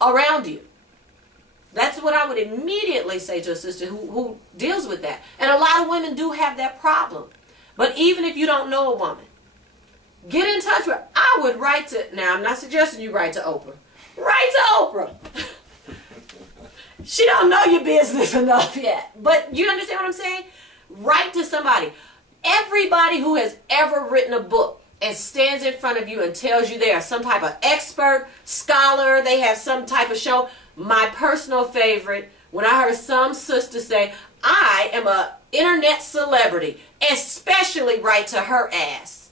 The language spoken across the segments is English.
around you. That's what I would immediately say to a sister who deals with that. And a lot of women do have that problem. But even if you don't know a woman, get in touch with her. I would write to, now I'm not suggesting you write to Oprah. Write to Oprah. She don't know your business enough yet. But you understand what I'm saying? Write to somebody. Everybody who has ever written a book and stands in front of you and tells you they are some type of expert, scholar, they have some type of show. My personal favorite, when I heard some sister say, I am an internet celebrity, especially write to her ass.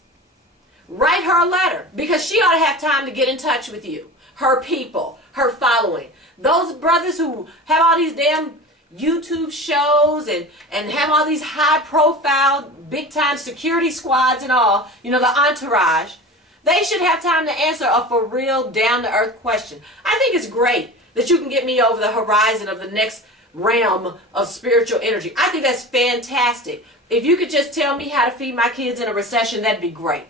Write her a letter, because she ought to have time to get in touch with you, her people, her following. Those brothers who have all these damn YouTube shows and have all these high profile, big time security squads and all, you know, the entourage, they should have time to answer a for real, down to earth question. I think it's great that you can get me over the horizon of the next realm of spiritual energy. I think that's fantastic. If you could just tell me how to feed my kids in a recession, that'd be great.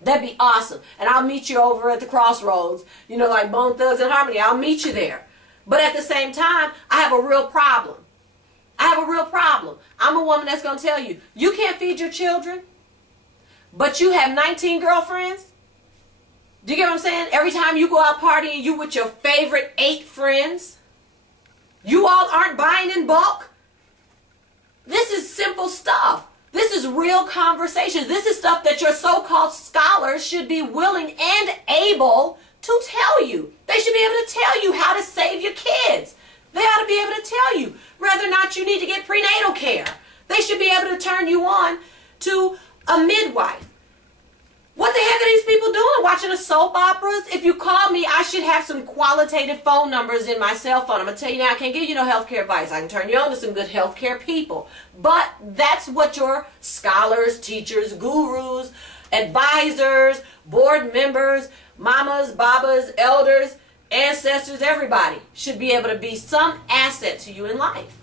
That'd be awesome. And I'll meet you over at the crossroads, you know, like Bone Thugs and Harmony. I'll meet you there. But at the same time, I have a real problem. I have a real problem. I'm a woman that's going to tell you, you can't feed your children, but you have 19 girlfriends. Do you get what I'm saying? Every time you go out partying, you with your favorite 8 friends. You all aren't buying in bulk. This is simple stuff. This is real conversations. This is stuff that your so-called scholars should be willing and able to tell you. They should be able to tell you how to save your kids. They ought to be able to tell you whether or not you need to get prenatal care. They should be able to turn you on to a midwife. What the heck are these people doing? Watching the soap operas? If you call me, I should have some qualitative phone numbers in my cell phone. I'm going to tell you now, I can't give you no healthcare advice. I can turn you on to some good healthcare people. But that's what your scholars, teachers, gurus, advisors, board members, mamas, babas, elders, ancestors, everybody should be able to be some asset to you in life.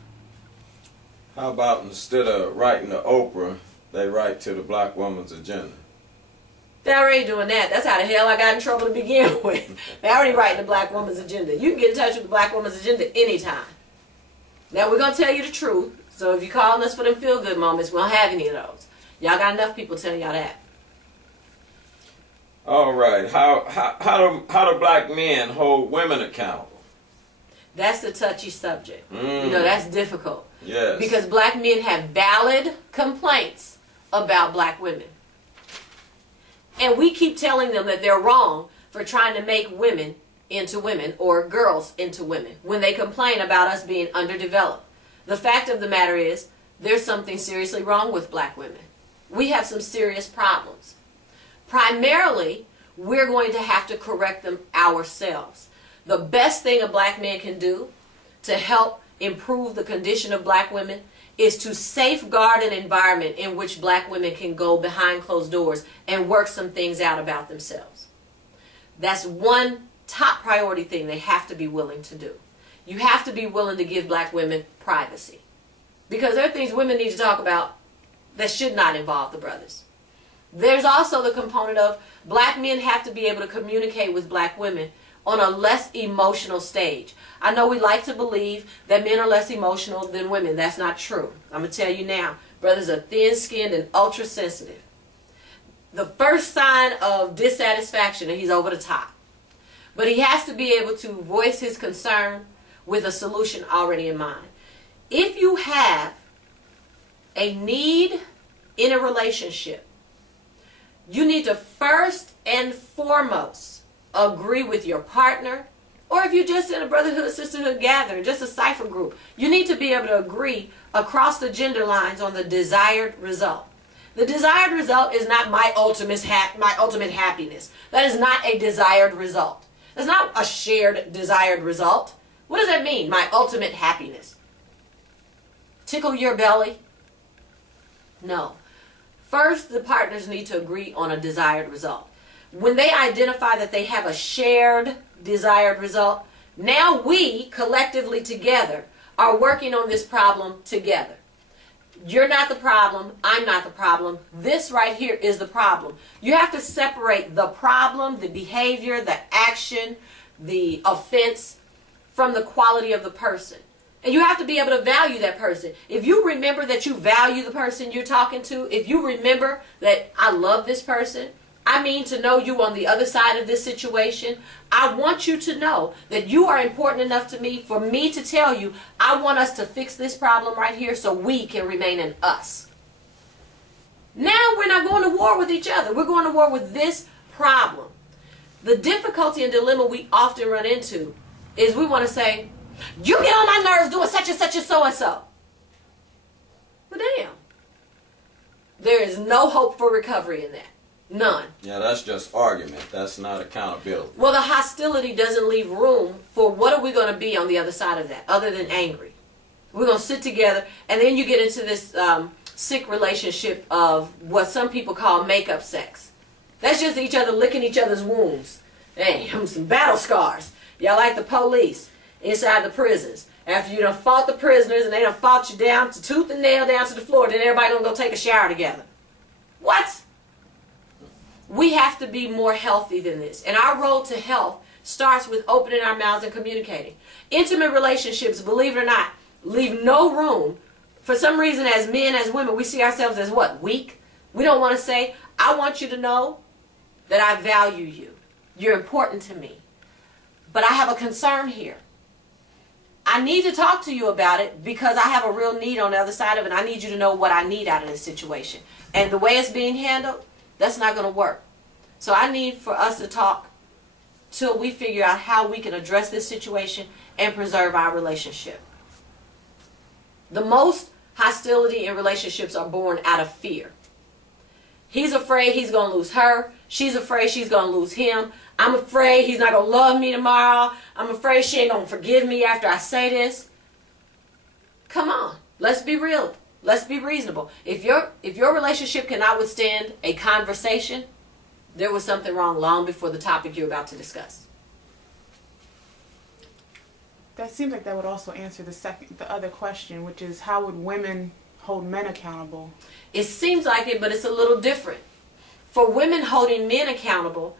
How about instead of writing to Oprah, they write to the Black Woman's Agenda? They're already doing that. That's how the hell I got in trouble to begin with. They're already writing the Black Woman's Agenda. You can get in touch with the Black Woman's Agenda anytime. Now, we're going to tell you the truth. So if you're calling us for them feel-good moments, we don't have any of those. Y'all got enough people telling y'all that. All right. How do black men hold women accountable? That's the touchy subject. You know, that's difficult. Yes. Because black men have valid complaints about black women. And we keep telling them that they're wrong for trying to make women into women or girls into women when they complain about us being underdeveloped. The fact of the matter is, there's something seriously wrong with black women. We have some serious problems. Primarily, we're going to have to correct them ourselves. The best thing a black man can do to help improve the condition of black women is to safeguard an environment in which black women can go behind closed doors and work some things out about themselves. That's one top priority thing they have to be willing to do. You have to be willing to give black women privacy. Because there are things women need to talk about that should not involve the brothers. There's also the component of black men have to be able to communicate with black women on a less emotional stage. I know we like to believe that men are less emotional than women. That's not true. I'm going to tell you now. Brothers are thin-skinned and ultra-sensitive. The first sign of dissatisfaction, and he's over the top. But he has to be able to voice his concern with a solution already in mind. If you have a need in a relationship, you need to first and foremost agree with your partner, or if you're just in a brotherhood, sisterhood gathering, just a cipher group, you need to be able to agree across the gender lines on the desired result. The desired result is not my ultimate happiness. That is not a desired result. That's not a shared desired result. What does that mean, my ultimate happiness? Tickle your belly? No. First, the partners need to agree on a desired result. When they identify that they have a shared desired result, now we collectively together are working on this problem together. You're not the problem. I'm not the problem. This right here is the problem. You have to separate the problem, the behavior, the action, the offense from the quality of the person. And you have to be able to value that person. If you remember that you value the person you're talking to, if you remember that I love this person, I mean to know you on the other side of this situation, I want you to know that you are important enough to me for me to tell you, I want us to fix this problem right here so we can remain in us. Now we're not going to war with each other. We're going to war with this problem. The difficulty and dilemma we often run into is we want to say, you get on my nerves doing such and such and so and so. Well, damn. There is no hope for recovery in that. None. Yeah, that's just argument. That's not accountability. Well, the hostility doesn't leave room for what are we going to be on the other side of that, other than angry. We're going to sit together, and then you get into this sick relationship of what some people call makeup sex. That's just each other licking each other's wounds. Damn, some battle scars. Y'all like the police inside the prisons. After you done fought the prisoners and they done fought you down to tooth and nail down to the floor, then everybody gonna go take a shower together. What? We have to be more healthy than this. And our road to health starts with opening our mouths and communicating. Intimate relationships, believe it or not, leave no room. For some reason, as men, as women, we see ourselves as what? Weak? We don't want to say, I want you to know that I value you. You're important to me. But I have a concern here. I need to talk to you about it because I have a real need on the other side of it. I need you to know what I need out of this situation. And the way it's being handled, that's not going to work. So I need for us to talk till we figure out how we can address this situation and preserve our relationship. The most hostility in relationships are born out of fear. He's afraid he's going to lose her. She's afraid she's going to lose him. I'm afraid he's not going to love me tomorrow. I'm afraid she ain't going to forgive me after I say this. Come on. Let's be real. Let's be reasonable. If your relationship cannot withstand a conversation, there was something wrong long before the topic you're about to discuss. That seems like that would also answer the other question, which is how would women hold men accountable? It seems like it, but it's a little different. For women holding men accountable,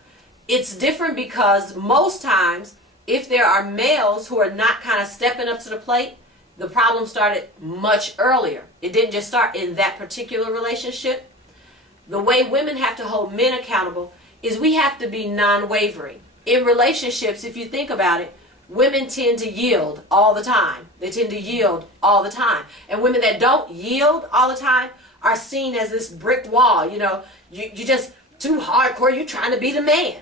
it's different because most times, if there are males who are not kind of stepping up to the plate, the problem started much earlier. It didn't just start in that particular relationship. The way women have to hold men accountable is we have to be non-wavering. In relationships, if you think about it, women tend to yield all the time. They tend to yield all the time. And women that don't yield all the time are seen as this brick wall. You know, you just too hardcore. You're trying to be the man.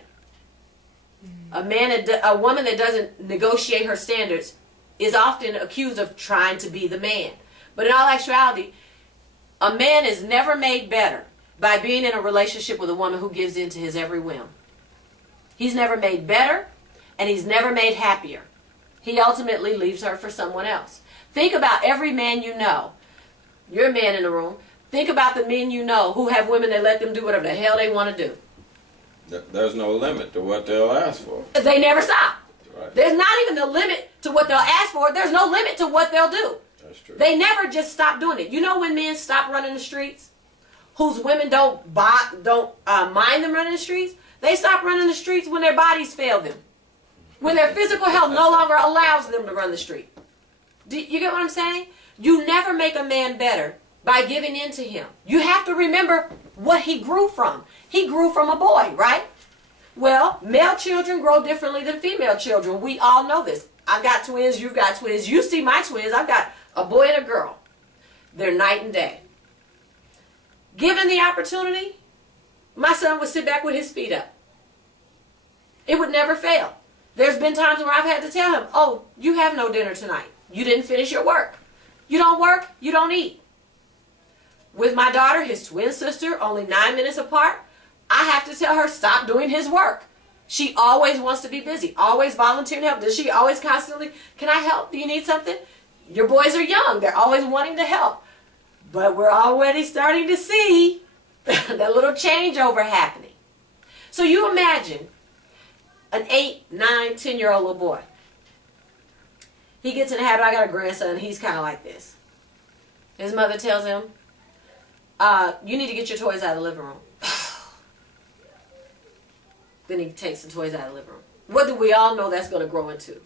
A woman that doesn't negotiate her standards is often accused of trying to be the man. But in all actuality, a man is never made better by being in a relationship with a woman who gives in to his every whim. He's never made better, and he's never made happier. He ultimately leaves her for someone else. Think about every man you know. You're a man in the room. Think about the men you know who have women that let them do whatever the hell they want to do. There's no limit to what they'll ask for. They never stop. Right. There's not even a limit to what they'll ask for. There's no limit to what they'll do. That's true. They never just stop doing it. You know when men stop running the streets? Whose women don't mind them running the streets? They stop running the streets when their bodies fail them. When their physical health no longer allows them to run the street. You get what I'm saying? You never make a man better by giving in to him. You have to remember what he grew from. He grew from a boy, right? Well, male children grow differently than female children. We all know this. I've got twins, you've got twins. You see my twins. I've got a boy and a girl. They're night and day. Given the opportunity, my son would sit back with his feet up. It would never fail. There's been times where I've had to tell him, oh, you have no dinner tonight. You didn't finish your work. You don't work, you don't eat. With my daughter, his twin sister, only 9 minutes apart, I have to tell her, stop doing his work. She always wants to be busy, always volunteering to help. Does she always constantly, can I help? Do you need something? Your boys are young. They're always wanting to help. But we're already starting to see that little changeover happening. So you imagine an 8, 9, 10-year-old little boy. He gets in the habit, I got a grandson, he's kind of like this. His mother tells him, you need to get your toys out of the living room. Then he takes the toys out of the living room. What do we all know that's going to grow into?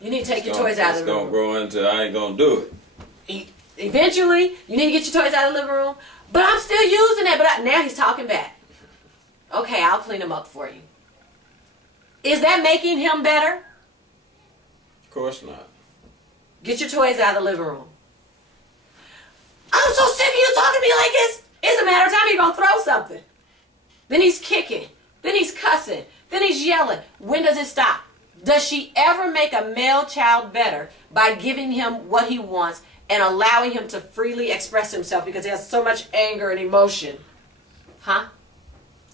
You need to take your toys out of the room. It's going to grow into, I ain't going to do it. Eventually, you need to get your toys out of the living room. But I'm still using it. But now he's talking back. Okay, I'll clean them up for you. Is that making him better? Of course not. Get your toys out of the living room. I'm so sick of you talking to me like this. It's a matter of time you're going to throw something. Then he's kicking. Then he's cussing. Then he's yelling. When does it stop? Does she ever make a male child better by giving him what he wants and allowing him to freely express himself because he has so much anger and emotion? Huh?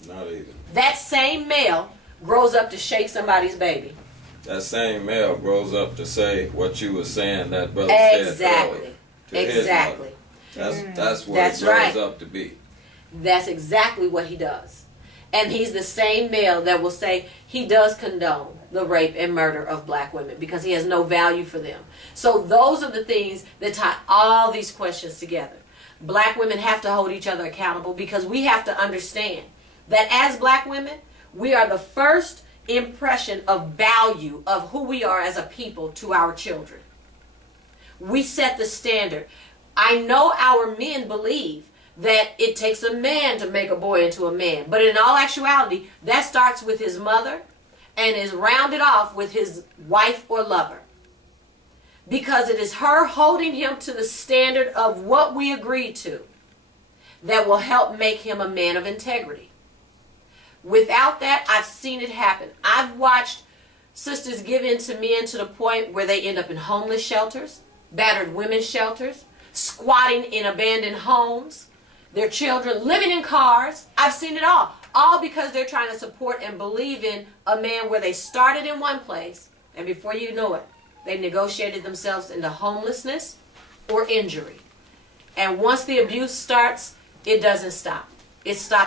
Not even. That same male grows up to shake somebody's baby. That same male grows up to say what you were saying that brother said earlier. Exactly. That's what he grows up to be. That's exactly what he does. And he's the same male that will say he does condone the rape and murder of black women because he has no value for them. So those are the things that tie all these questions together. Black women have to hold each other accountable because we have to understand that as black women, we are the first impression of value of who we are as a people to our children. We set the standard. I know our men believe that it takes a man to make a boy into a man. But in all actuality, that starts with his mother and is rounded off with his wife or lover. Because it is her holding him to the standard of what we agreed to that will help make him a man of integrity. Without that, I've seen it happen. I've watched sisters give in to men to the point where they end up in homeless shelters, battered women's shelters, squatting in abandoned homes, their children living in cars. I've seen it all because they're trying to support and believe in a man where they started in one place, and before you know it, they negotiated themselves into homelessness or injury. And once the abuse starts, it doesn't stop. It stops